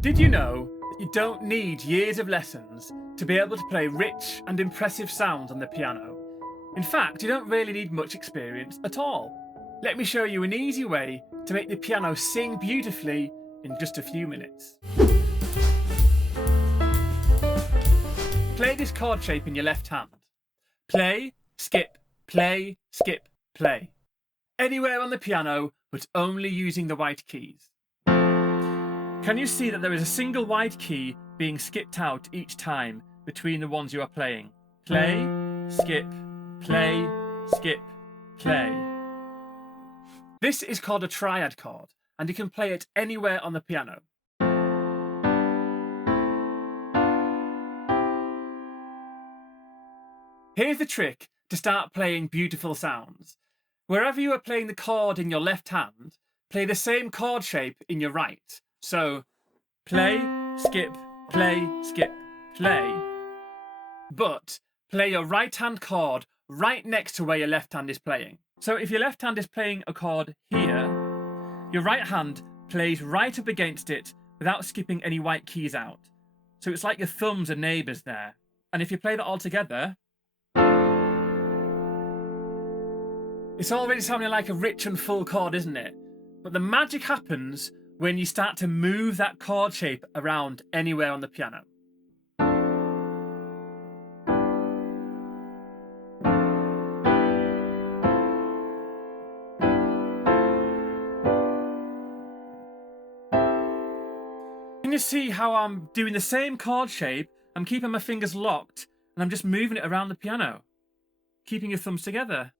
Did you know that you don't need years of lessons to be able to play rich and impressive sounds on the piano? In fact, you don't really need much experience at all. Let me show you an easy way to make the piano sing beautifully in just a few minutes. Play this chord shape in your left hand. Play, skip, play, skip, play. Anywhere on the piano, but only using the white keys. Can you see that there is a single white key being skipped out each time between the ones you are playing? Play, skip, play, skip, play. This is called a triad chord, and you can play it anywhere on the piano. Here's the trick to start playing beautiful sounds. Wherever you are playing the chord in your left hand, play the same chord shape in your right. So, play, skip, play, skip, play. But play your right hand chord right next to where your left hand is playing. So if your left hand is playing a chord here, your right hand plays right up against it without skipping any white keys out. So it's like your thumbs are neighbours there. And if you play that all together, it's already sounding like a rich and full chord, isn't it? But the magic happens when you start to move that chord shape around anywhere on the piano. Can you see how I'm doing the same chord shape? I'm keeping my fingers locked and I'm just moving it around the piano, keeping your thumbs together.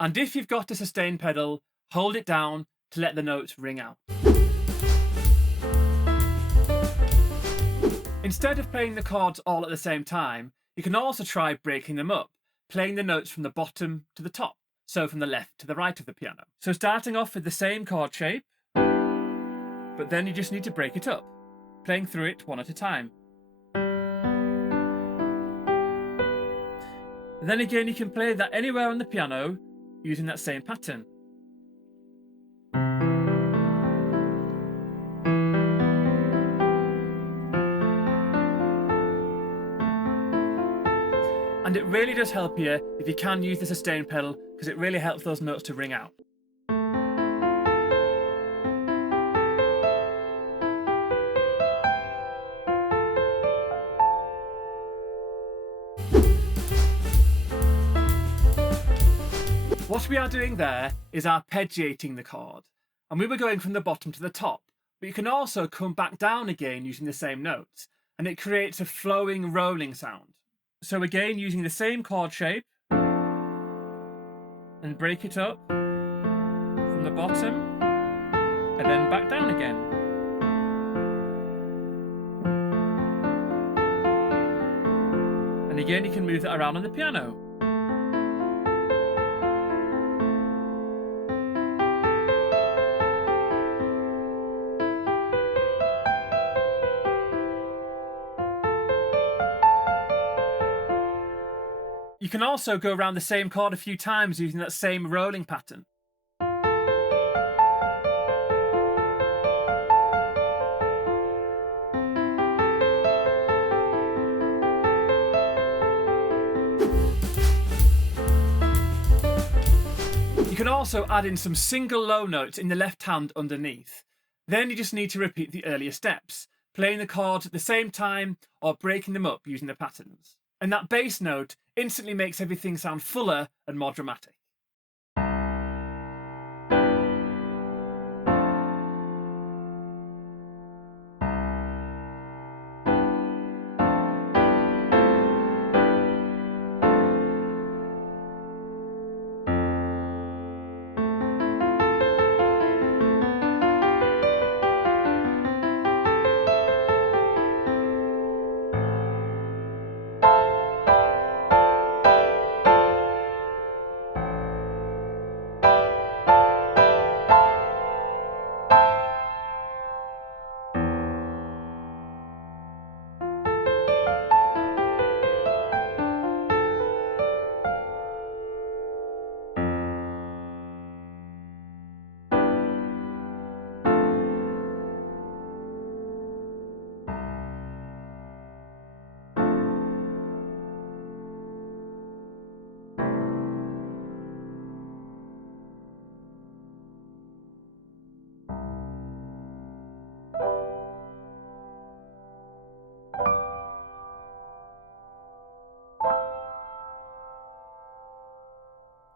And if you've got a sustain pedal, hold it down to let the notes ring out. Instead of playing the chords all at the same time, you can also try breaking them up, playing the notes from the bottom to the top, so from the left to the right of the piano. So starting off with the same chord shape, but then you just need to break it up, playing through it one at a time. And then again, you can play that anywhere on the piano using that same pattern. And it really does help you if you can use the sustain pedal, because it really helps those notes to ring out. What we are doing there is arpeggiating the chord, and we were going from the bottom to the top, but you can also come back down again using the same notes, and it creates a flowing, rolling sound. So again, using the same chord shape, and break it up from the bottom, and then back down again. And again, you can move that around on the piano. You can also go around the same chord a few times using that same rolling pattern. You can also add in some single low notes in the left hand underneath. Then you just need to repeat the earlier steps, playing the chords at the same time or breaking them up using the patterns. And that bass note instantly makes everything sound fuller and more dramatic.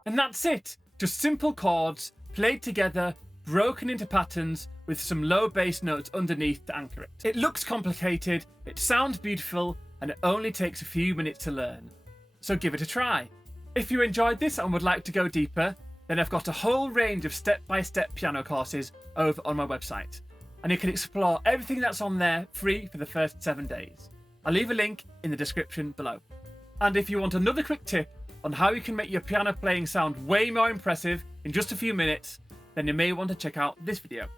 And that's it. Just simple chords played together, broken into patterns with some low bass notes underneath to anchor it. It looks complicated, it sounds beautiful, and it only takes a few minutes to learn. So give it a try. If you enjoyed this and would like to go deeper, then I've got a whole range of step-by-step piano courses over on my website, and you can explore everything that's on there free for the first 7 days. I'll leave a link in the description below. And if you want another quick tip on how you can make your piano playing sound way more impressive in just a few minutes, then you may want to check out this video.